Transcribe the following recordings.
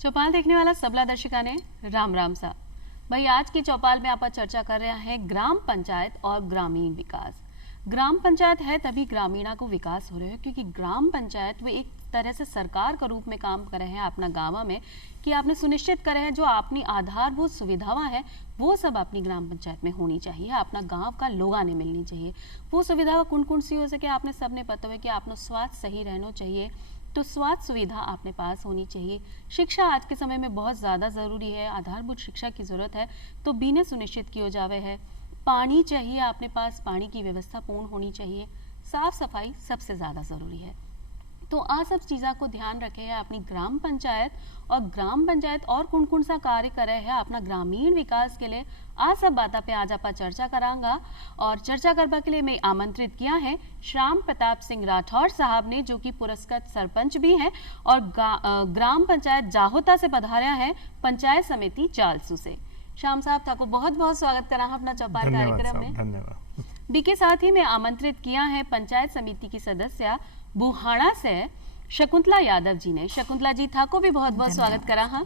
चौपाल देखने वाला सबला दर्शका ने राम राम सा भाई। आज की चौपाल में आप चर्चा कर रहे हैं ग्राम पंचायत और ग्रामीण विकास। ग्राम पंचायत है तभी ग्रामीणा को विकास हो रहे हैं, क्योंकि ग्राम पंचायत वो एक तरह से सरकार का रूप में काम कर रहे हैं अपना गाँव में, कि आपने सुनिश्चित करे हैं जो अपनी आधारभूत सुविधाएं हैं वो सब अपनी ग्राम पंचायत में होनी चाहिए, अपना गांव का लोगों ने मिलनी चाहिए। वो सुविधा कौन कौन सी हो सके आपने सबने पता है कि आपनो स्वास्थ्य सही रहना चाहिए, तो स्वास्थ्य सुविधा आपने पास होनी चाहिए। शिक्षा आज के समय में बहुत ज़्यादा ज़रूरी है, आधारभूत शिक्षा की ज़रूरत है, तो बीने सुनिश्चित किया जावे है। पानी चाहिए आपने पास, पानी की व्यवस्था पूर्ण होनी चाहिए। साफ सफाई सबसे ज़्यादा ज़रूरी है। तो आ सब चीज़ों को ध्यान रखे है अपनी ग्राम पंचायत, और ग्राम पंचायत और कौन कौन सा कार्य करे है अपना ग्रामीण विकास के लिए। आ सब बातों पे आज आप चर्चा करांगा, और चर्चा करने के लिए मैं आमंत्रित किया है श्याम प्रताप सिंह राठौर साहब ने, जो कि पुरस्कृत सरपंच भी हैं और ग्राम पंचायत जाहोता से पधारा है पंचायत समिति चालसू से। श्याम साहब था को बहुत बहुत स्वागत करा अपना चौपाल कार्यक्रम में। धन्यवाद। बी के साथ ही मैं आमंत्रित किया है पंचायत समिति की सदस्य बुहाना से शकुंतला यादव जी ने। शकुंतला जी था को भी बहुत बहुत स्वागत करा। हाँ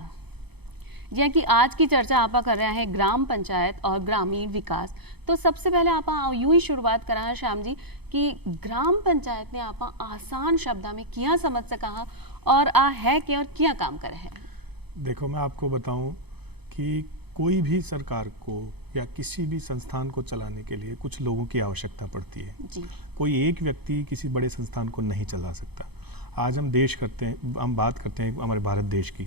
जी, कि आज की चर्चा आप कर रहे हैं ग्राम पंचायत और ग्रामीण विकास। तो सबसे पहले आप यूं ही शुरुआत करा है श्याम जी कि ग्राम पंचायत ने आप आसान शब्द में क्या समझ सका और है क्या और क्या काम करे है। देखो, मैं आपको बताऊं कि कोई भी सरकार को या किसी भी संस्थान को चलाने के लिए कुछ लोगों की आवश्यकता पड़ती है जी। कोई एक व्यक्ति किसी बड़े संस्थान को नहीं चला सकता। आज हम बात करते हैं हमारे भारत देश की,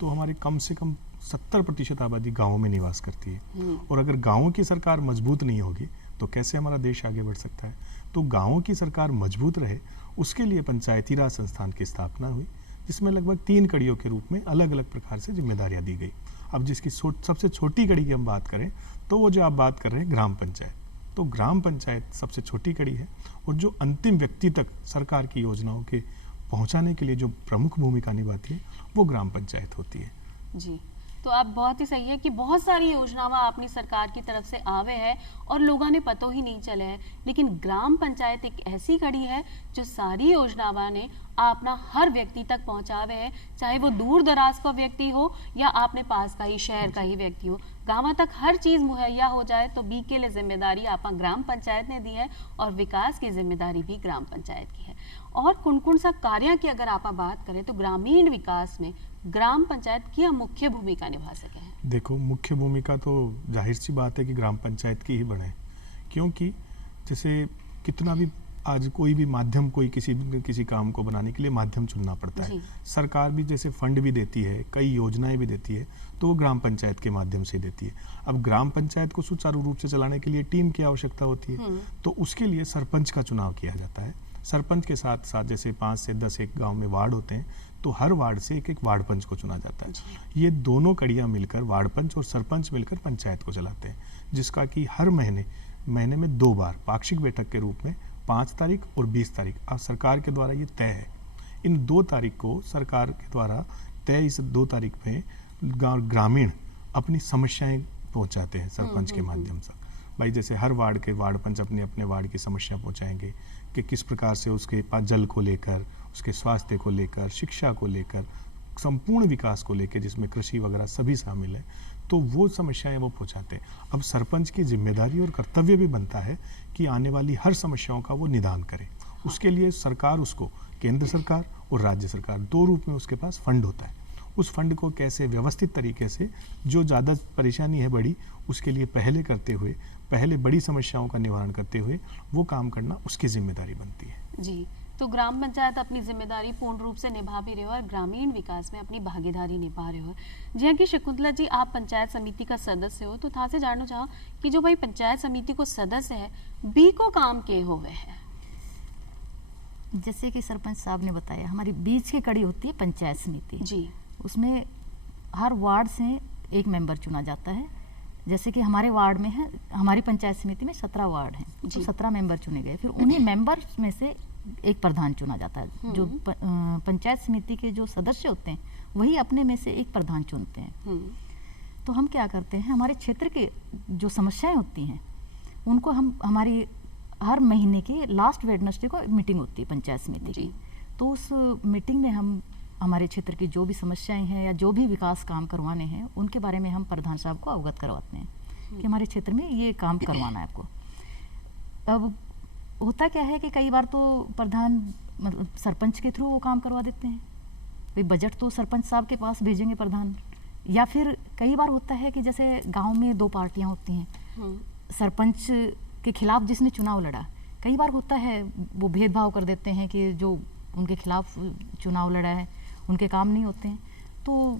तो हमारे कम से कम 70% आबादी गाँवों में निवास करती है, और अगर गाँवों की सरकार मजबूत नहीं होगी तो कैसे हमारा देश आगे बढ़ सकता है। तो गाँवों की सरकार मजबूत रहे उसके लिए पंचायती राज संस्थान की स्थापना हुई, जिसमें लगभग 3 कड़ियों के रूप में अलग अलग प्रकार से जिम्मेदारियां दी गई। अब जिसकी सबसे छोटी कड़ी की हम बात करें तो वो जो आप बात कर रहे हैं ग्राम पंचायत, तो ग्राम पंचायत सबसे छोटी कड़ी है, और जो अंतिम व्यक्ति तक सरकार की योजनाओं के पहुंचाने के लिए जो प्रमुख भूमिका निभाती है वो ग्राम पंचायत होती है। जी, तो आप बहुत ही सही है कि बहुत सारी योजनाएं अपनी सरकार की तरफ से आवे हैं और लोगों ने पतो ही नहीं चले हैं, लेकिन ग्राम पंचायत एक ऐसी कड़ी है जो सारी योजनाओं ने अपना हर व्यक्ति तक पहुंचावे है, चाहे वो दूर दराज का व्यक्ति हो या आपने पास का ही शहर का ही व्यक्ति हो। गाँव तक हर चीज़ मुहैया हो जाए तो बी के लिए जिम्मेदारी आप ग्राम पंचायत ने दी है, और विकास की जिम्मेदारी भी ग्राम पंचायत की है। और कौन कौन सा कार्य की अगर आप बात करें तो ग्रामीण विकास में ग्राम पंचायत की मुख्य भूमिका निभा सके हैं। देखो, मुख्य भूमिका तो जाहिर सी बात है कि ग्राम पंचायत की ही बने, क्योंकि जैसे कितना भी आज कोई भी माध्यम, कोई किसी काम को बनाने के लिए माध्यम चुनना पड़ता है। सरकार भी जैसे फंड भी देती है, कई योजनाएं भी देती है, तो वो ग्राम पंचायत के माध्यम से देती है। अब ग्राम पंचायत को सुचारू रूप से चलाने के लिए टीम की आवश्यकता होती है, तो उसके लिए सरपंच का चुनाव किया जाता है। सरपंच के साथ साथ जैसे 5 से 10 एक गांव में वार्ड होते हैं, तो हर वार्ड से एक वार्ड पंच को चुना जाता है। ये दोनों कड़ियां मिलकर, वार्ड पंच और सरपंच मिलकर पंचायत को चलाते हैं, जिसका कि हर महीने में 2 बार पाक्षिक बैठक के रूप में 5 तारीख और 20 तारीख अब सरकार के द्वारा ये तय है। इन 2 तारीख को सरकार के द्वारा तय, इस 2 तारीख में ग्रामीण अपनी समस्याएं पहुंचाते हैं सरपंच के माध्यम से। भाई जैसे हर वार्ड के वार्ड पंच अपने अपने वार्ड की समस्या पहुंचाएंगे कि किस प्रकार से उसके पास जल को लेकर, उसके स्वास्थ्य को लेकर, शिक्षा को लेकर, संपूर्ण विकास को लेकर, जिसमें कृषि वगैरह सभी शामिल है, तो वो समस्याएं वो पहुंचाते हैं। अब सरपंच की जिम्मेदारी और कर्तव्य भी बनता है कि आने वाली हर समस्याओं का वो निदान करे। उसके लिए सरकार उसको, केंद्र सरकार और राज्य सरकार 2 रूप में उसके पास फंड होता है। उस फंड को कैसे व्यवस्थित तरीके से, जो ज़्यादा परेशानी है बड़ी, उसके लिए पहले बड़ी समस्याओं का निवारण करते हुए वो काम करना उसकी जिम्मेदारी बनती है। जी, तो ग्राम पंचायत अपनी जिम्मेदारी पूर्ण रूप से निभा भी रहे हो और ग्रामीण विकास में अपनी भागीदारी निभा रहे हो। जी कि शकुंतला जी, आप पंचायत समिति का सदस्य हो, तो था से जानना चाहो कि जो भाई पंचायत समिति को सदस्य है बी को काम के हुए है। जैसे कि सरपंच साहब ने बताया, हमारी बीच की कड़ी होती है पंचायत समिति जी। उसमें हर वार्ड से एक मेंबर चुना जाता है। जैसे कि हमारे वार्ड में है, हमारी पंचायत समिति में 17 वार्ड हैं, तो 17 मेंबर चुने गए। फिर उन्हीं मेंबर्स में से एक प्रधान चुना जाता है। जो पंचायत समिति के जो सदस्य होते हैं वही अपने में से एक प्रधान चुनते हैं। तो हम क्या करते हैं, हमारे क्षेत्र के जो समस्याएं होती हैं उनको हमारी हर महीने की लास्ट वेडनेसडे को मीटिंग होती है पंचायत समिति की, तो उस मीटिंग में हम हमारे क्षेत्र की जो भी समस्याएं हैं या जो भी विकास काम करवाने हैं उनके बारे में हम प्रधान साहब को अवगत करवाते हैं कि हमारे क्षेत्र में ये काम करवाना है आपको। अब होता क्या है कि कई बार तो प्रधान मतलब सरपंच के थ्रू वो काम करवा देते हैं, भाई बजट तो सरपंच साहब के पास भेजेंगे प्रधान, या फिर कई बार होता है कि जैसे गांव में 2 पार्टियां होती हैं, सरपंच के खिलाफ जिसने चुनाव लड़ा, कई बार होता है वो भेदभाव कर देते हैं कि जो उनके खिलाफ चुनाव लड़ा है उनके काम नहीं होते हैं, तो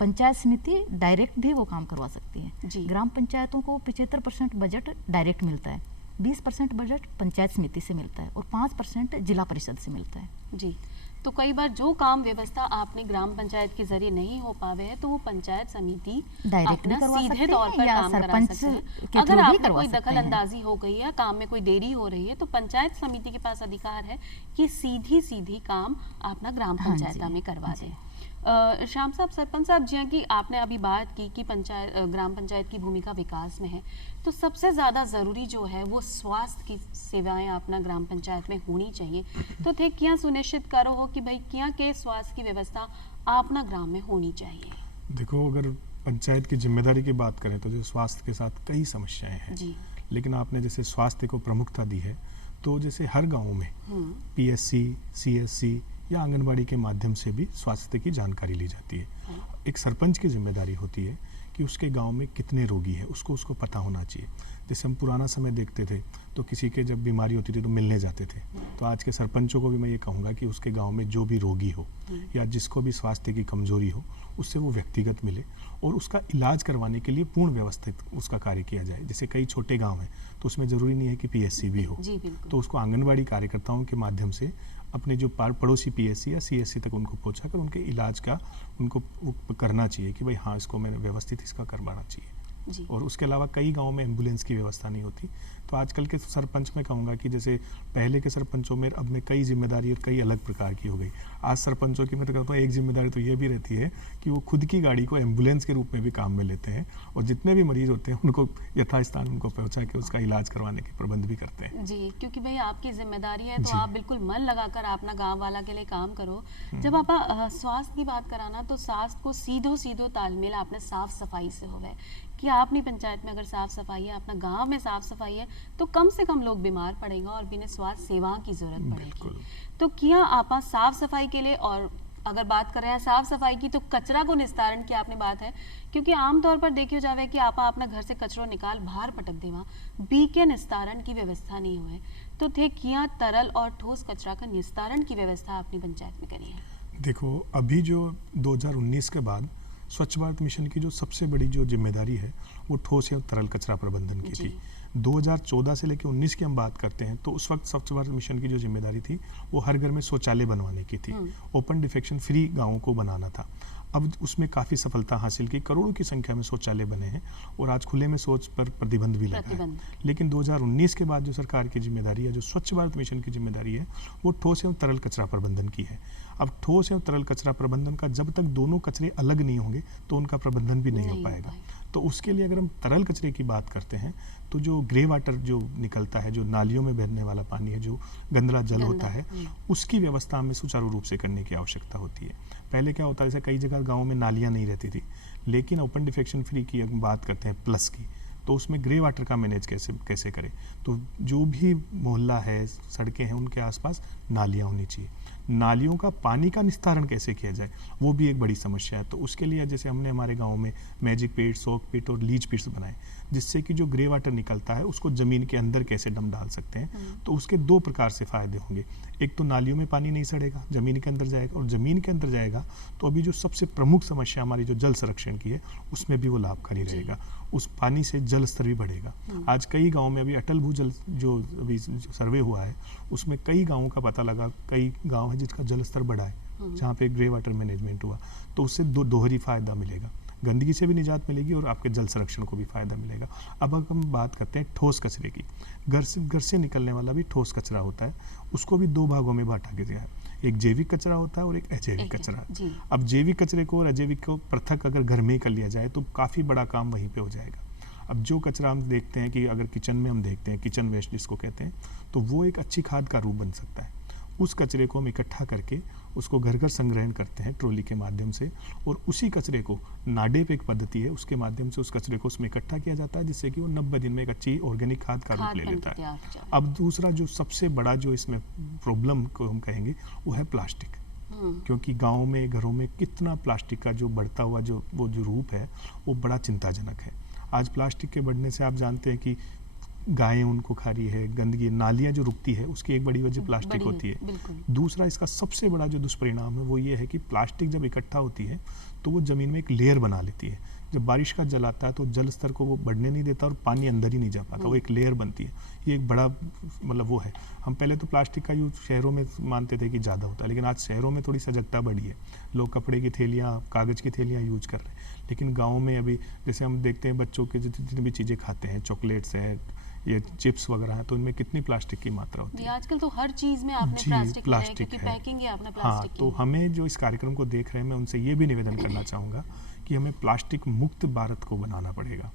पंचायत समिति डायरेक्ट भी वो काम करवा सकती है। ग्राम पंचायतों को 75% बजट डायरेक्ट मिलता है, 20% बजट पंचायत समिति से मिलता है और 5% जिला परिषद से मिलता है। जी, तो कई बार जो काम व्यवस्था आपने ग्राम पंचायत के जरिए नहीं हो पावे है तो वो पंचायत समिति डायरेक्ट अपना सीधे तौर पर काम करा सकते हैं। अगर आपको कोई दखल अंदाजी हो गई है, काम में कोई देरी हो रही है, तो पंचायत समिति के पास अधिकार है कि सीधी काम अपना ग्राम पंचायत में करवा दे। श्याम साहब, सरपंच साहब, जी कि आपने अभी बात की कि ग्राम पंचायत की भूमिका विकास में है, तो सबसे ज़्यादा ज़रूरी जो है वो स्वास्थ्य की सेवाएं अपना ग्राम पंचायत में होनी चाहिए। तो थे क्या सुनिश्चित करो हो कि भाई क्या के स्वास्थ्य की व्यवस्था अपना ग्राम में होनी चाहिए? देखो, अगर पंचायत की जिम्मेदारी की बात करें तो जो स्वास्थ्य के साथ कई समस्याएं हैं जी, लेकिन आपने जैसे स्वास्थ्य को प्रमुखता दी है, तो जैसे हर गाँव में PSC, CSC या आंगनबाड़ी के माध्यम से भी स्वास्थ्य की जानकारी ली जाती है। एक सरपंच की जिम्मेदारी होती है कि उसके गांव में कितने रोगी हैं उसको पता होना चाहिए। जैसे हम पुराना समय देखते थे तो किसी के जब बीमारी होती थी तो मिलने जाते थे, तो आज के सरपंचों को भी मैं ये कहूँगा कि उसके गांव में जो भी रोगी हो या जिसको भी स्वास्थ्य की कमजोरी हो उससे वो व्यक्तिगत मिले और उसका इलाज करवाने के लिए पूर्ण व्यवस्थित उसका कार्य किया जाए। जैसे कई छोटे गाँव हैं तो उसमें ज़रूरी नहीं है कि PSC भी हो, तो उसको आंगनबाड़ी कार्यकर्ताओं के माध्यम से अपने जो पड़ोसी PSC या CSC तक उनको पहुंचा कर उनके इलाज का उनको करना चाहिए कि भाई हाँ, इसको मैंने व्यवस्थित इसका करवाना चाहिए जी। और उसके अलावा कई गांवों में एम्बुलेंस की व्यवस्था नहीं होती, तो आजकल के सरपंच में कहूँगा कि जैसे पहले के सरपंचों में अब में कई जिम्मेदारी और कई अलग प्रकार की हो गई। आज सरपंचों की मैं तो कहता हूँ एक जिम्मेदारी तो ये भी रहती है कि वो खुद की गाड़ी को एम्बुलेंस के रूप में भी काम में लेते हैं और जितने भी मरीज होते हैं उनको यथास्थान उनको पहुँचा के उसका इलाज करवाने के प्रबंध भी करते हैं जी, क्योंकि भाई आपकी जिम्मेदारी है तो आप बिल्कुल मन लगाकर अपना गाँव वाला के लिए काम करो। जब आप स्वास्थ्य की बात कराना तो स्वास्थ्य को सीधो तालमेल आपने साफ सफाई से हो कि आपनी पंचायत में अगर साफ सफाई है, अपना गांव में साफ सफाई है, तो कम से कम लोग बीमार पड़ेगा और बिना स्वास्थ्य सेवा की जरूरत पड़ेगी। तो क्या आप साफ सफाई के लिए, और अगर बात कर रहे हैं साफ सफाई की, तो कचरा को निस्तारण की आपने बात है, क्योंकि आमतौर पर देखियो जावे कि आप अपना घर से कचरो निकाल बाहर पटक देवा, बी के निस्तारण की व्यवस्था नहीं हुए, तो थे किया तरल और ठोस कचरा का निस्तारण की व्यवस्था अपनी पंचायत में करी है? देखो, अभी जो 2019 के बाद स्वच्छ भारत मिशन की जो सबसे बड़ी जो जिम्मेदारी है वो ठोस एवं तरल कचरा प्रबंधन की थी। 2014 से लेकर 19 की हम बात करते हैं तो उस वक्त स्वच्छ भारत मिशन की जो जिम्मेदारी थी वो हर घर में शौचालय बनवाने की थी, ओपन डिफेक्शन फ्री गाँवों को बनाना था। अब उसमें काफ़ी सफलता हासिल की, करोड़ों की संख्या में शौचालय बने हैं और आज खुले में शौच पर प्रतिबंध भी लगा है। लेकिन 2019 के बाद जो सरकार की जिम्मेदारी है, जो स्वच्छ भारत मिशन की जिम्मेदारी है, वो ठोस एवं तरल कचरा प्रबंधन की है। अब ठोस एवं तरल कचरा प्रबंधन का जब तक दोनों कचरे अलग नहीं होंगे तो उनका प्रबंधन भी नहीं हो पाएगा। तो उसके लिए अगर हम तरल कचरे की बात करते हैं तो जो ग्रे वाटर जो निकलता है, जो नालियों में बहने वाला पानी है, जो गंदला जल होता है, उसकी व्यवस्था हमें सुचारू रूप से करने की आवश्यकता होती है। पहले क्या होता है, जैसे कई जगह गाँव में नालियाँ नहीं रहती थी, लेकिन ओपन डिफेक्शन फ्री की हम बात करते हैं प्लस की, तो उसमें ग्रे वाटर का मैनेज कैसे करें। तो जो भी मोहल्ला है, सड़कें हैं, उनके आसपास नालियाँ होनी चाहिए। नालियों का पानी का निस्तारण कैसे किया जाए वो भी एक बड़ी समस्या है। तो उसके लिए जैसे हमने हमारे गांव में मैजिक पिट, सॉक पिट और लीच पिट्स बनाए, जिससे कि जो ग्रे वाटर निकलता है उसको ज़मीन के अंदर कैसे दम डाल सकते हैं। तो उसके 2 प्रकार से फ़ायदे होंगे। एक तो नालियों में पानी नहीं सड़ेगा, ज़मीन के अंदर जाएगा, और ज़मीन के अंदर जाएगा तो अभी जो सबसे प्रमुख समस्या हमारी जो जल संरक्षण की है उसमें भी वो लाभकारी रहेगा। उस पानी से जल स्तर भी बढ़ेगा। आज कई गाँव में अभी अटल भूजल जो अभी सर्वे हुआ है उसमें कई गाँवों का पता लगा, कई गाँव है जिसका जल स्तर बढ़ा है, जहाँ पे ग्रे वाटर मैनेजमेंट हुआ, तो उससे दोहरी फायदा मिलेगा, गंदगी से भी निजात मिलेगी और आपके जल संरक्षण को भी फायदा मिलेगा। अब अगर हम बात करते हैं ठोस कचरे की, घर से निकलने वाला भी ठोस कचरा होता है, उसको भी 2 भागों में बांटा गया है। एक जैविक कचरा होता है और एक अजैविक कचरा। अब जैविक कचरे को और अजैविक को पृथक अगर घर में ही कर लिया जाए तो काफ़ी बड़ा काम वहीं पे हो जाएगा। अब जो कचरा हम देखते हैं कि अगर किचन में हम देखते हैं, किचन वेस्ट जिसको कहते हैं, तो वो एक अच्छी खाद का रूप बन सकता है। उस कचरे को हम इकट्ठा करके उसको घर घर संग्रहण करते हैं ट्रॉली के माध्यम से, और उसी कचरे को नाडेप एक पद्धति है, उसके माध्यम से उस कचरे को उसमें इकट्ठा किया जाता है, जिससे कि वो 90 दिन में एक अच्छी ऑर्गेनिक खाद का रूप ले लेता है। अब दूसरा जो सबसे बड़ा जो इसमें प्रॉब्लम को हम कहेंगे वो है प्लास्टिक, क्योंकि गाँव में घरों में कितना प्लास्टिक का जो बढ़ता हुआ जो रूप है वो बड़ा चिंताजनक है। आज प्लास्टिक के बढ़ने से आप जानते हैं कि गायें उनको खा रही है, गंदगी, नालियाँ जो रुकती है उसकी एक बड़ी वजह प्लास्टिक होती है। दूसरा इसका सबसे बड़ा जो दुष्परिणाम है वो ये है कि प्लास्टिक जब इकट्ठा होती है तो वो ज़मीन में एक लेयर बना लेती है। जब बारिश का जल आता है तो जल स्तर को वो बढ़ने नहीं देता और पानी अंदर ही नहीं जा पाता, वो एक लेयर बनती है। ये एक बड़ा मतलब वो है। हम पहले तो प्लास्टिक का यूज शहरों में मानते थे कि ज़्यादा होता है, लेकिन आज शहरों में थोड़ी सजगता बढ़ी है, लोग कपड़े की थैलियाँ, कागज़ की थैलियाँ यूज कर रहे हैं। लेकिन गाँव में अभी जैसे हम देखते हैं बच्चों के जितनी भी चीज़ें खाते हैं, चॉकलेट्स हैं, ये चिप्स वगैरह है, तो इनमें कितनी प्लास्टिक की मात्रा होती है। आजकल तो हर चीज में आपने प्लास्टिक है, पैकिंग है आपने प्लास्टिक की। तो हमें जो इस कार्यक्रम को देख रहे हैं, मैं उनसे ये भी निवेदन करना चाहूँगा कि हमें प्लास्टिक मुक्त भारत को बनाना पड़ेगा,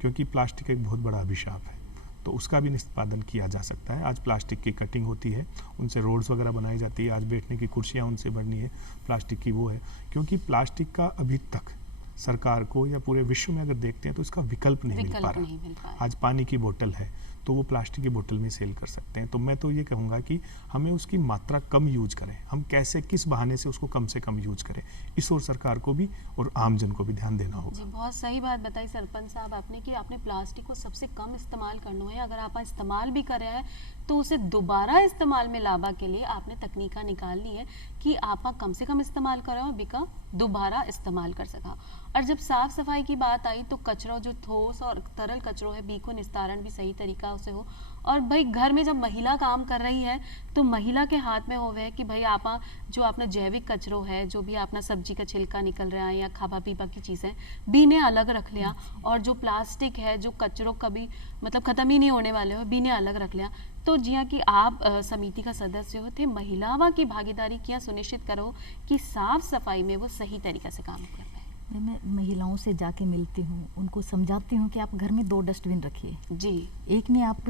क्योंकि प्लास्टिक एक बहुत बड़ा अभिशाप है, तो उसका भी निष्पादन किया जा सकता है। आज प्लास्टिक की कटिंग होती है, उनसे रोड्स वगैरह बनाई जाती है, आज बैठने की कुर्सियाँ उनसे बनी है, प्लास्टिक की वो है। क्योंकि प्लास्टिक का अभी तक सरकार को या पूरे विश्व में अगर देखते हैं तो इसका विकल्प नहीं मिल पा रहा। आज पानी की बोतल है तो वो प्लास्टिक की बोतल में सेल कर सकते हैं। तो मैं तो ये कहूँगा कि हमें उसकी मात्रा कम यूज करें, हम कैसे किस बहाने से उसको कम से कम यूज करें, इस ओर सरकार को भी और आमजन को भी ध्यान देना होगा। जी, बहुत सही बात बताई सरपंच साहब आपने कि आपने प्लास्टिक को सबसे कम इस्तेमाल करना है। अगर आप इस्तेमाल भी कर रहे हैं तो उसे दोबारा इस्तेमाल में लावा के लिए आपने तकनीका निकालनी है कि आप कम से कम इस्तेमाल करें और बिका दोबारा इस्तेमाल कर सका। और जब साफ सफाई की बात आई तो कचरा जो ठोस और तरल कचरो है बीको निस्तारण भी सही तरीका से हो। और भाई घर में जब महिला काम कर रही है तो महिला के हाथ में होवे है कि भाई आप जो अपना जैविक कचरो है, जो भी अपना सब्जी का छिलका निकल रहा है या खाबा पीपा की चीज़ें बीने अलग रख लिया, और जो प्लास्टिक है जो कचरों कभी मतलब ख़त्म ही नहीं होने वाले हो बीने अलग रख लिया। तो जी हाँ कि आप समिति का सदस्य हो थे, महिलाओं की भागीदारी किया सुनिश्चित करो कि साफ सफाई में वो सही तरीके से काम कर पाए। मैं महिलाओं से जाके मिलती हूँ, उनको समझाती हूँ कि आप घर में 2 डस्टबिन रखिए जी। एक में आप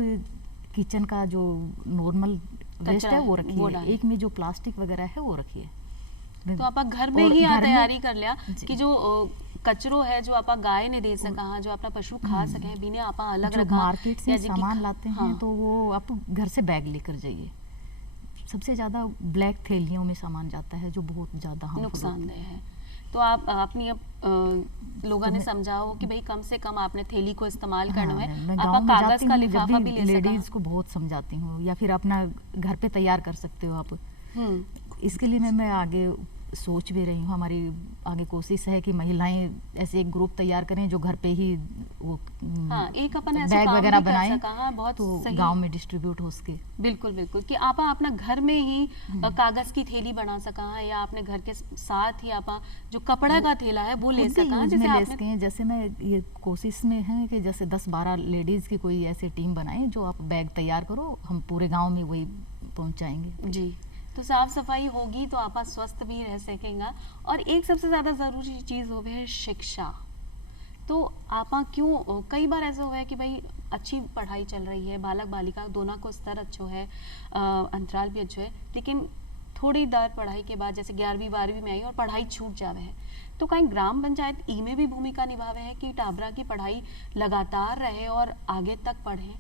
किचन का जो नॉर्मल वेस्ट है वो रखिए, एक में जो प्लास्टिक वगैरह है वो रखिए। तो आप घर में ही तैयारी कर लिया कि जो कचरो है जो आप गाय ने दे सका, जो अपना पशु खा सके, बिना आप अलग रखा। मार्केट से सामान लाते हैं तो वो आप घर से बैग लेकर जाइए। सबसे ज़्यादा ब्लैक थैलियों में सामान जाता है जो बहुत ज़्यादा नुकसानदेह है। तो आप अपनी लोगों ने समझाओ कि भाई कम से कम आपने थैली को इस्तेमाल करना है। आप कागज का लिफाफा भी ले सकते हैं। लेडीज को बहुत समझाती हूँ, या फिर अपना घर पे तैयार कर सकते हो आप। इसके लिए मैं आगे सोच भी रही हूँ, हमारी आगे कोशिश है कि महिलाएं ऐसे एक ग्रुप तैयार करें जो घर पे ही वो एक अपन ऐसे बैग वगैरह बनाएं, बहुत तो गांव में डिस्ट्रीब्यूट हो सके। बिल्कुल बिल्कुल कि आप अपना घर में ही कागज की थैली बना सका, या अपने घर के साथ ही आप जो कपड़ा का थैला है वो ले सका। जैसे मैं ये कोशिश में है कि जैसे 10-12 लेडीज की कोई ऐसी टीम बनाए जो आप बैग तैयार करो, हम पूरे गाँव में वही पहुँचाएंगे जी। तो साफ सफाई होगी तो आप स्वस्थ भी रह सकेंगे। और एक सबसे ज़्यादा ज़रूरी चीज़ हो है शिक्षा। तो आप क्यों कई बार ऐसा हुआ है कि भाई अच्छी पढ़ाई चल रही है, बालक बालिका दोनों को स्तर अच्छो है, अंतराल भी अच्छो है, लेकिन थोड़ी देर पढ़ाई के बाद जैसे 11वीं 12वीं में आई और पढ़ाई छूट जावे है, तो कहीं ग्राम पंचायत ई में भी भूमिका निभावे है कि टाबरा की पढ़ाई लगातार रहे और आगे तक पढ़े।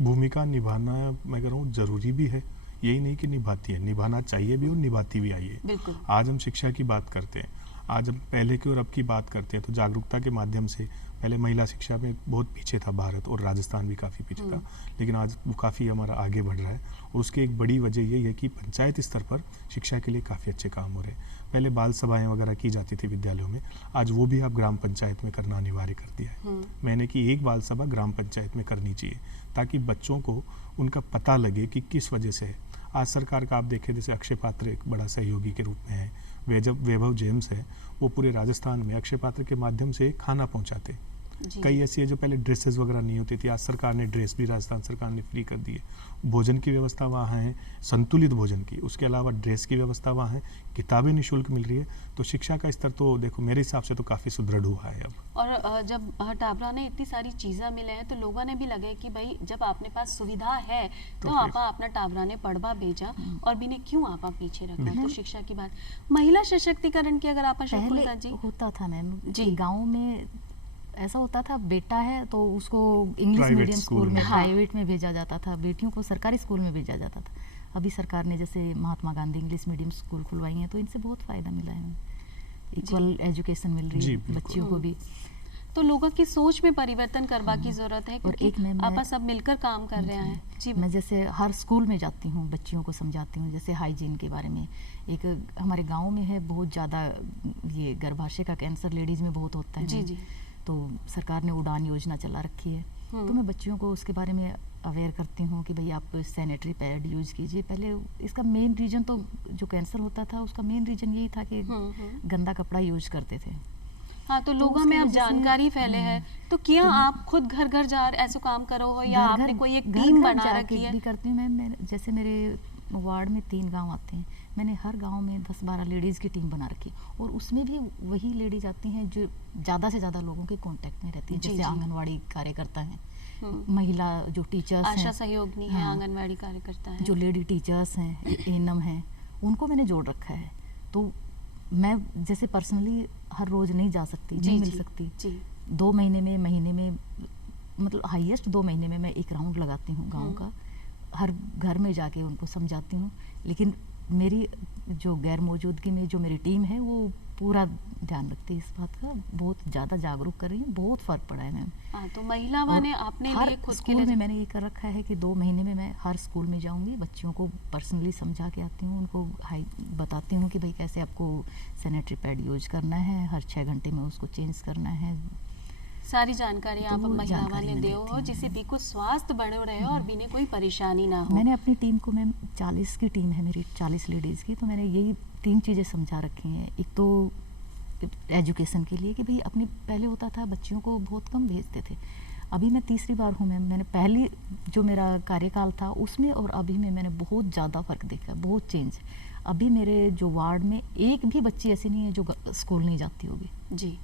भूमिका निभाना मैं कह रहा हूँ जरूरी भी है, यही नहीं कि निभाती है, निभाना चाहिए भी और निभाती भी आई है। आज हम शिक्षा की बात करते हैं, आज हम पहले की और अब की बात करते हैं, तो जागरूकता के माध्यम से पहले महिला शिक्षा में बहुत पीछे था भारत, और राजस्थान भी काफ़ी पीछे था, लेकिन आज वो काफ़ी हमारा आगे बढ़ रहा है। और उसकी एक बड़ी वजह यही है कि पंचायत स्तर पर शिक्षा के लिए काफ़ी अच्छे काम हो रहे हैं। पहले बाल सभाएं वगैरह की जाती थी विद्यालयों में, आज वो भी आप ग्राम पंचायत में करना अनिवार्य कर दिया है। मैंने कि एक बाल सभा ग्राम पंचायत में करनी चाहिए, ताकि बच्चों को उनका पता लगे कि किस वजह से है। आज सरकार का आप देखें, जैसे अक्षय पात्र एक बड़ा सहयोगी के रूप में है, वैभव जेम्स है, वो पूरे राजस्थान में अक्षय पात्र के माध्यम से खाना पहुंचाते। जी। कई ऐसी है जो पहले ड्रेसेस वगैरह नहीं होती थी, आज सरकार ने ड्रेस भी राजस्थान सरकार ने फ्री कर दी है। भोजन की व्यवस्था वहाँ है, संतुलित भोजन की, उसके अलावा ड्रेस की व्यवस्था वहाँ है, किताबें निःशुल्क मिल रही है। तो शिक्षा का स्तर तो देखो मेरे हिसाब से तो काफ़ी सुदृढ़ हुआ है अब। और जब टाबरा ने इतनी सारी चीज़ें मिले हैं तो लोगों ने भी लगे कि भाई जब आपने पास सुविधा है तो फिर- आपा अपना टाबरा ने पढ़वा भेजा और बिने क्यों आपा पीछे रखा। तो शिक्षा की बात, महिला सशक्तिकरण की अगर आपा पहले शकुंतला जी। होता था मैम जी। कि गांव में ऐसा होता था, बेटा है तो उसको English private medium school school में, में। प्राइवेट में भेजा जाता था, बेटियों को सरकारी स्कूल में भेजा जाता था। अभी सरकार ने जैसे Mahatma Gandhi English medium school खुलवाई हैं तो इनसे बहुत फ़ायदा मिला है, इक्वल एजुकेशन मिल रही जी, है बिल्कुल। बच्चियों को भी। तो लोगों की सोच में परिवर्तन करवा की जरूरत है और क्योंकि एक मैं- आपा सब मिलकर काम कर रहे हैं। जी मैं जैसे हर स्कूल में जाती हूँ, बच्चियों को समझाती हूँ, जैसे हाइजीन के बारे में। एक हमारे गांव में है बहुत ज़्यादा ये गर्भाशय का कैंसर लेडीज़ में बहुत होता है। जी जी। तो सरकार ने उड़ान योजना चला रखी है, तो मैं बच्चियों को उसके बारे में अवेयर करती हूँ कि भाई आप सैनिटरी पैड यूज़ कीजिए। पहले इसका मेन रीज़न तो जो कैंसर होता था उसका मेन रीज़न यही था कि गंदा कपड़ा यूज करते थे। हाँ, तो लोगों उसकी में अब वजह से- जानकारी फैले है तो क्या आप खुद घर घर जा ऐसे काम करो हो या घर- आपने कोई एक घर- टीम घर बना जाके रखी है। भी करती हूँ मैम। जैसे मेरे वार्ड में 3 गांव आते हैं, मैंने हर गांव में 10-12 लेडीज़ की टीम बना रखी है और उसमें भी वही लेडीज आती हैं जो ज़्यादा से ज़्यादा लोगों के कांटेक्ट में रहती हैं, जी, जैसे जी। आंगनवाड़ी कार्यकर्ता हैं, हम्म। महिला जो टीचर्स आशा हैं, सहयोगिनी है, हाँ। आंगनवाड़ी कार्यकर्ता है। जो लेडी टीचर्स हैं, एएनएम हैं, उनको मैंने जोड़ रखा है। तो मैं जैसे पर्सनली हर रोज़ नहीं जा सकती, जी नहीं मिल जी, सकती। जी 2 महीने में मतलब हाईएस्ट 2 महीने में मैं एक राउंड लगाती हूँ गांव का, हर घर में जाके उनको समझाती हूँ। लेकिन मेरी जो गैर मौजूदगी में जो मेरी टीम है वो पूरा ध्यान रखती है इस बात का, बहुत ज़्यादा जागरूक कर रही है, बहुत फ़र्क पड़ा है मैम। हाँ, तो महिलावां ने अपने हर लिए खुद के स्कूल लिए में मैंने ये कर रखा है कि 2 महीने में मैं हर स्कूल में जाऊंगी, बच्चियों को पर्सनली समझा के आती हूँ, उनको बताती हूँ कि भाई कैसे आपको सैनिटरी पैड यूज करना है, हर 6 घंटे में उसको चेंज करना है। सारी जानकारी आप तो महिलावां जानकारी ने मैं दे हो देती हूँ। जिससे बिल्कुल स्वास्थ्य बने रहे और बिना कोई परेशानी ना हो। मैंने अपनी टीम को, मैम 40 की टीम है मेरी, 40 लेडीज़ की, तो मैंने यही 3 चीज़ें समझा रखी हैं। एक तो एजुकेशन के लिए कि भाई अपनी, पहले होता था बच्चियों को बहुत कम भेजते थे, अभी मैं तीसरी बार हूँ मैम, मैंने पहली जो मेरा कार्यकाल था उसमें और अभी में मैंने बहुत ज़्यादा फ़र्क देखा है, बहुत चेंज। अभी मेरे जो वार्ड में एक भी बच्ची ऐसी नहीं है जो स्कूल नहीं जाती होगी। जी,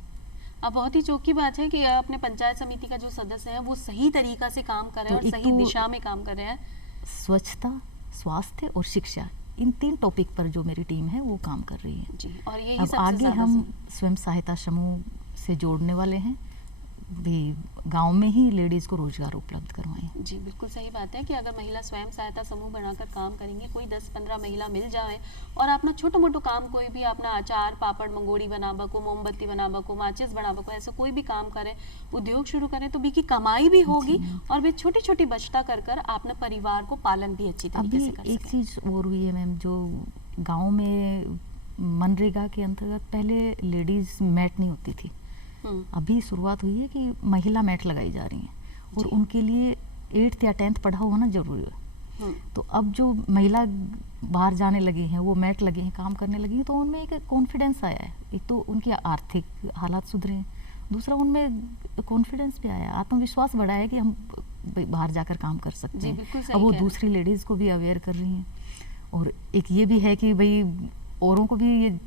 अब बहुत ही चौकी बात है कि अपने पंचायत समिति का जो सदस्य है वो सही तरीका से काम कर रहे हैं तो और एक सही तो- दिशा में काम कर रहे हैं। स्वच्छता, स्वास्थ्य और शिक्षा, इन 3 टॉपिक पर जो मेरी टीम है वो काम कर रही है। जी, और यही अब सबसे आगे ज़्यादा हम स्वयं सहायता समूह से जोड़ने वाले हैं, भी गांव में ही लेडीज़ को रोजगार उपलब्ध करवाएं। जी, बिल्कुल सही बात है कि अगर महिला स्वयं सहायता समूह बनाकर काम करेंगे, कोई 10-15 महिला मिल जाए और अपना छोटो मोटो काम, कोई भी अपना अचार पापड़ मंगोड़ी बनाबा को, मोमबत्ती बनाबा को, माचिस बनाबा को, ऐसा कोई भी काम करें, उद्योग शुरू करें तो भी की कमाई भी होगी और वे छोटी छोटी बचता कर कर अपने परिवार को पालन भी अच्छी तरीके अभी से कर एक सकें। चीज़ और हुई है मैम, जो गांव में मनरेगा के अंतर्गत पहले लेडीज़ मैट नहीं होती थी, अभी शुरुआत हुई है कि महिला मैट लगाई जा रही हैं और जी। उनके लिए 8th या 10th पढ़ा होना जरूरी है। हम्म, तो अब जो महिला बाहर जाने लगी हैं, वो मैट लगे हैं, काम करने लगी हैं, तो उनमें एक कॉन्फिडेंस आया है। एक तो उनके आर्थिक हालात सुधरे हैं, दूसरा उनमें कॉन्फिडेंस भी आया, आत्मविश्वास बढ़ा है कि हम बाहर जाकर काम कर सकते जी, हैं। बिल्कुल सही अब वो कह रहे हैं। दूसरी लेडीज़ को भी अवेयर कर रही हैं। और एक ये भी है कि भाई औरों को भी ये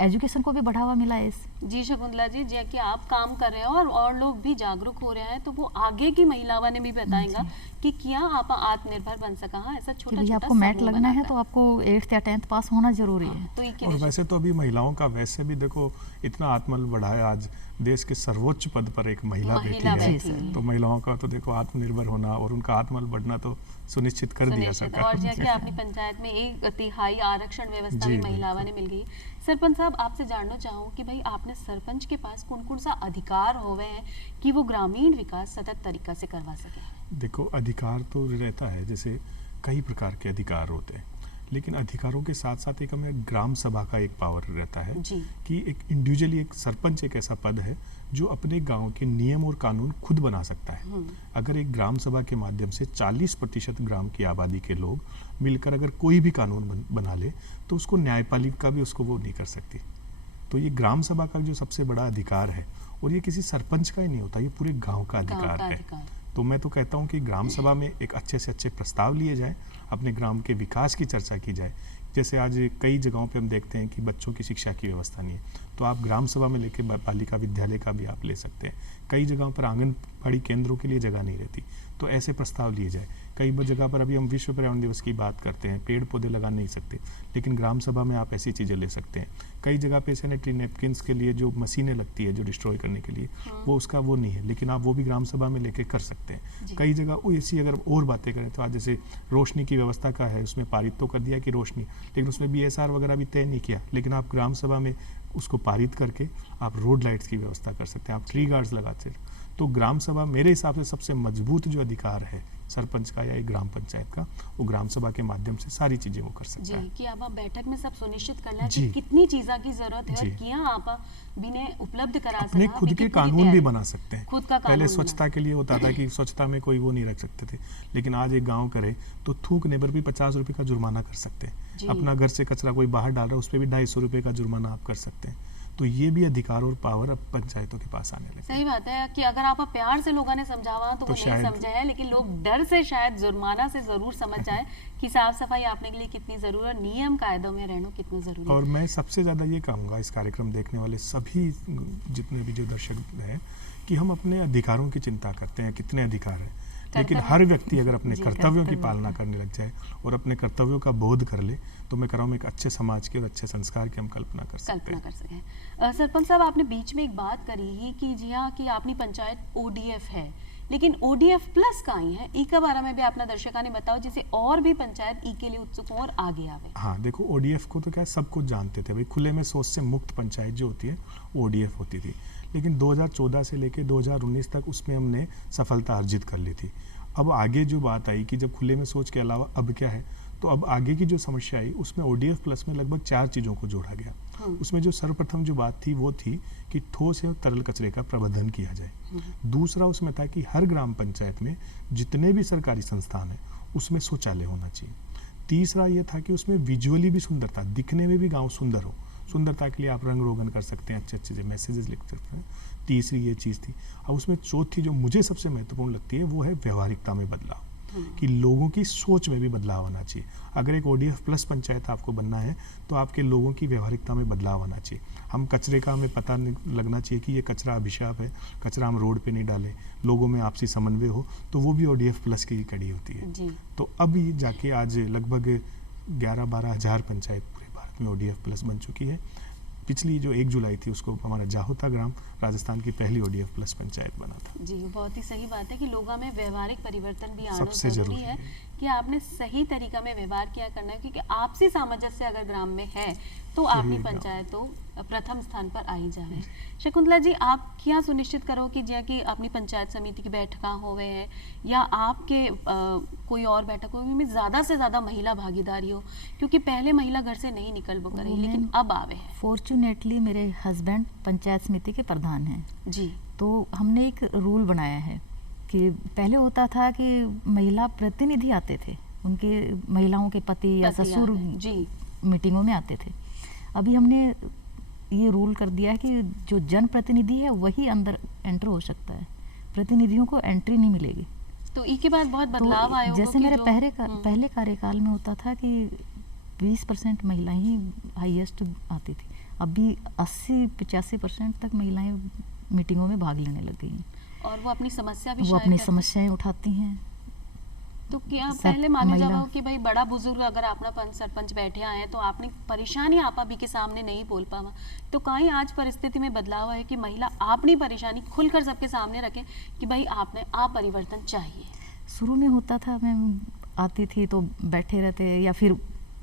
एजुकेशन को भी बढ़ावा मिला है इससे। जी शकुंतला जी, कि आप काम कर रहे हैं और लोग भी जागरूक हो रहे हैं तो वो आगे की महिलावां ने भी बताएंगा कि क्या आप आत्मनिर्भर बन सका। हाँ, ऐसा कि छोटा भाई छोटा आपको मैट समूह लगना है बनाकर। तो आपको 8th या 10th पास होना जरूरी है। तो ये और वैसे तो अभी महिलाओं का वैसे भी देखो इतना आत्मबल बढ़ा है, आज देश के सर्वोच्च पद पर एक महिला बैठी महिला है, बैठी है। तो महिलाओं का तो देखो आत्मनिर्भर होना और उनका आत्मबल बढ़ना तो सुनिश्चित कर दिया सुनिश्चित। सरकार और जैसे ने। अपनी पंचायत में 1/3 आरक्षण व्यवस्था जी, भी महिलावां ने मिल गई। सरपंच साहब, आपसे जानना चाहूँ कि भाई आपने सरपंच के पास कौन कौन सा अधिकार होवे हैं कि वो ग्रामीण विकास सतत तरीका से करवा सके। देखो अधिकार तो रहता है, जैसे कई प्रकार के अधिकार होते हैं, लेकिन अधिकारों के साथ साथ एक हमें ग्राम सभा का एक पावर रहता है जी। कि एक इंडिविजुअली एक सरपंच एक ऐसा पद है जो अपने गांव के नियम और कानून खुद बना सकता है। अगर एक ग्राम सभा के माध्यम से 40% ग्राम की आबादी के लोग मिलकर अगर कोई भी कानून बना ले तो उसको न्यायपालिका भी उसको वो नहीं कर सकती। तो ये ग्राम सभा का जो सबसे बड़ा अधिकार है और ये किसी सरपंच का ही नहीं होता, ये पूरे गांव का अधिकार है। तो मैं तो कहता हूँ कि ग्राम सभा में एक अच्छे से अच्छे प्रस्ताव लिए जाएं, अपने ग्राम के विकास की चर्चा की जाए। जैसे आज कई जगहों पे हम देखते हैं कि बच्चों की शिक्षा की व्यवस्था नहीं है, तो आप ग्राम सभा में लेके बालिका विद्यालय का भी आप ले सकते हैं। कई जगहों पर आंगनबाड़ी केंद्रों के लिए जगह नहीं रहती, तो ऐसे प्रस्ताव लिए जाए। कई जगह पर अभी हम विश्व पर्यावरण दिवस की बात करते हैं, पेड़ पौधे लगा नहीं सकते, लेकिन ग्राम सभा में आप ऐसी चीज़ें ले सकते हैं। कई जगह पे सैनिटरी नैपकिन्स के लिए जो मशीनें लगती है जो डिस्ट्रॉय करने के लिए, वो उसका वो नहीं है, लेकिन आप वो भी ग्राम सभा में लेके कर सकते हैं। कई जगह ऐसी अगर और बातें करें तो आज जैसे रोशनी की व्यवस्था का है, उसमें पारित तो कर दिया कि रोशनी, लेकिन उसमें BSR वगैरह भी तय नहीं किया, लेकिन आप ग्राम सभा में उसको पारित करके आप रोड लाइट्स की व्यवस्था कर सकते हैं, आप ट्री गार्ड्स लगाते हैं। तो ग्राम सभा मेरे हिसाब से सबसे मजबूत जो अधिकार है सरपंच का या एक ग्राम पंचायत का, वो ग्राम सभा के माध्यम से सारी चीजें वो कर सकता है। कि आप बैठक में सब सुनिश्चित कर लें कि कितनी चीज़ की जरूरत है और क्या आप बिने उपलब्ध करा सकते हैं। खुद के कानून भी बना सकते हैं। खुद का पहले स्वच्छता के लिए होता था कि स्वच्छता में कोई वो नहीं रख सकते थे, लेकिन आज एक गांव करे तो थूकने पर भी 50 रुपए का जुर्माना कर सकते हैं। अपना घर से कचरा कोई बाहर डाल रहा है उस पर भी 250 रुपए का जुर्माना आप कर सकते हैं। तो ये भी अधिकार और पावर अब पंचायतों के पास आने लगे। सही बात है कि अगर आप प्यार से लोगों ने समझावा तो वो नहीं समझा है, लेकिन लोग डर से शायद जुर्माना से जरूर समझ जाए कि साफ सफाई आपने के लिए कितनी जरूरी है, नियम कायदों में रहना कितना जरूरी है। और मैं सबसे ज्यादा ये कहूँगा इस कार्यक्रम देखने वाले सभी जितने भी जो दर्शक हैं कि हम अपने अधिकारों की चिंता करते हैं, कितने अधिकार हैं, लेकिन हर व्यक्ति अगर अपने कर्तव्यों की पालना करने लग जाए और अपने कर्तव्यों का बोध कर ले, तो मैं कह रहा हूँ एक अच्छे समाज की और अच्छे संस्कार की हम कल्पना कर सकते हैं। सरपंच साहब, आपने बीच में एक बात करी ही कि जी हाँ कि अपनी पंचायत ODF है, लेकिन ODF प्लस का ही है, ई के बारे में भी अपना दर्शकों ने बताओ जिसे और भी पंचायत ई के लिए उत्सुक हो और आगे आवे। हाँ देखो, ODF को तो क्या सब कुछ जानते थे भाई, खुले में शौच से मुक्त पंचायत जो होती है ODF होती थी, लेकिन 2014 से लेकर 2019 तक उसमें हमने सफलता अर्जित कर ली थी। अब आगे जो बात आई कि जब खुले में शौच के अलावा अब क्या है, तो अब आगे की जो समस्या आई उसमें ODF प्लस में लगभग 4 चीज़ों को जोड़ा गया। उसमें जो सर्वप्रथम जो बात थी वो थी कि ठोस एवं तरल कचरे का प्रबंधन किया जाए। दूसरा उसमें था कि हर ग्राम पंचायत में जितने भी सरकारी संस्थान हैं उसमें शौचालय होना चाहिए। तीसरा ये था कि उसमें विजुअली भी सुंदरता, दिखने में भी गाँव सुंदर हो, सुंदरता के लिए आप रंग रोगन कर सकते हैं, अच्छे अच्छे से मैसेजेस लिख सकते हैं। तीसरी ये चीज़ थी। अब उसमें चौथी जो मुझे सबसे महत्वपूर्ण लगती है वो है व्यवहारिकता में बदलाव, कि लोगों की सोच में भी बदलाव आना चाहिए। अगर एक ODF प्लस पंचायत आपको बनना है तो आपके लोगों की व्यवहारिकता में बदलाव आना चाहिए। हम कचरे का हमें पता लगना चाहिए कि ये कचरा अभिशाप है, कचरा हम रोड पे नहीं डालें, लोगों में आपसी समन्वय हो, तो वो भी ODF प्लस की कड़ी होती है जी। तो अभी जाके आज लगभग 11-12 हज़ार पंचायत पूरे भारत में ODF प्लस बन चुकी है। पिछली जो 1 जुलाई थी उसको हमारा जाहोता ग्राम राजस्थान की पहली ODF प्लस पंचायत बना था जी। बहुत ही सही बात है कि लोगों में व्यवहारिक परिवर्तन भी आना जरूरी है कि आपने सही तरीका में व्यवहार किया करना है, क्योंकि आपसी सामंजस्य अगर ग्राम में है तो आपकी पंचायत तो प्रथम स्थान पर आई जाए। शकुंतला जी, आप क्या सुनिश्चित करो कि जिया कि अपनी पंचायत समिति की बैठक होवे है या आपके कोई और बैठक हो में ज़्यादा से ज़्यादा महिला भागीदारी हो, क्योंकि पहले महिला घर से नहीं निकल वो करे लेकिन अब आवे है। फॉर्चुनेटली मेरे हस्बैंड पंचायत समिति के प्रधान हैं जी। तो हमने एक रूल बनाया है कि पहले होता था कि महिला प्रतिनिधि आते थे, उनके महिलाओं के पति या ससुर जी मीटिंगों में आते थे। अभी हमने ये रूल कर दिया है कि जो जनप्रतिनिधि है वही अंदर एंटर हो सकता है, प्रतिनिधियों को एंट्री नहीं मिलेगी। तो इसके बाद बहुत बदलाव आया होगा। जैसे मेरे पहले कार्यकाल में होता था कि 20% महिलाएं ही हाईएस्ट आती थी, अभी 80-85% तक महिलाएं मीटिंगों में भाग लेने लग गई हैं और वो अपनी समस्या भी वो अपनी समस्याएं उठाती हैं। तो क्या पहले माने जाओ कि भाई बड़ा बुजुर्ग अगर अपना सरपंच बैठे आए हैं तो आपने परेशानी आपा भी के सामने नहीं बोल पावा, तो कहीं आज परिस्थिति में बदलाव है कि महिला अपनी परेशानी खुलकर सबके सामने रखे कि भाई आपने आप परिवर्तन चाहिए। शुरू में होता था, मैं आती थी तो बैठे रहते या फिर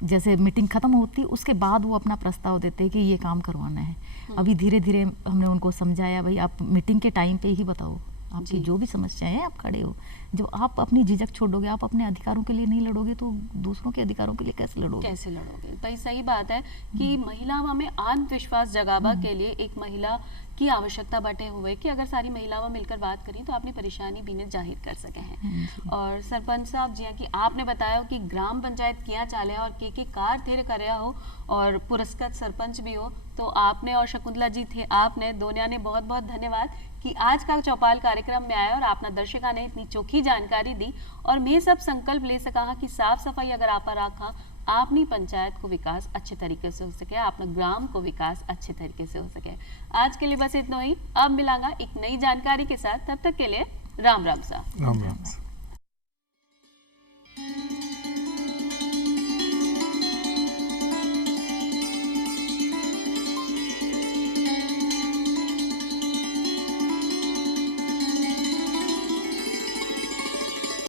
जैसे मीटिंग खत्म होती उसके बाद वो अपना प्रस्ताव देते कि ये काम करवाना है। अभी धीरे धीरे हमने उनको समझाया, भाई आप मीटिंग के टाइम पे ही बताओ आपकी जो भी समस्याएं हैं, आप खड़े हो। जो आप अपनी झिझक छोड़ोगे, आप अपने अधिकारों के लिए नहीं लड़ोगे तो दूसरों के अधिकारों के लिए कैसे लड़ोगे? कैसे लड़ोगे? भाई सही बात है कि महिलाओं में आत्मविश्वास जगावा के लिए एक महिला की आवश्यकता बटे हुए कि अगर सारी महिलाओं मिलकर बात करें तो अपनी परेशानी भी ने जाहिर कर सके हैं। और सरपंच साहब जी कि आपने बताया कि ग्राम पंचायत क्या चाले और के कार थे कर हो और पुरस्कृत सरपंच भी हो, तो आपने और शकुंतला जी थे, आपने दोनों ने बहुत बहुत धन्यवाद कि आज का चौपाल कार्यक्रम में आया और आपने दर्शका ने इतनी चोखी जानकारी दी और मैं सब संकल्प ले सका कि साफ सफाई अगर आप रखा आपनी पंचायत को विकास अच्छे तरीके से हो सके, अपने ग्राम को विकास अच्छे तरीके से हो सके। आज के लिए बस इतना ही, अब मिलांगा एक नई जानकारी के साथ, तब तक के लिए राम राम सा। राम राम।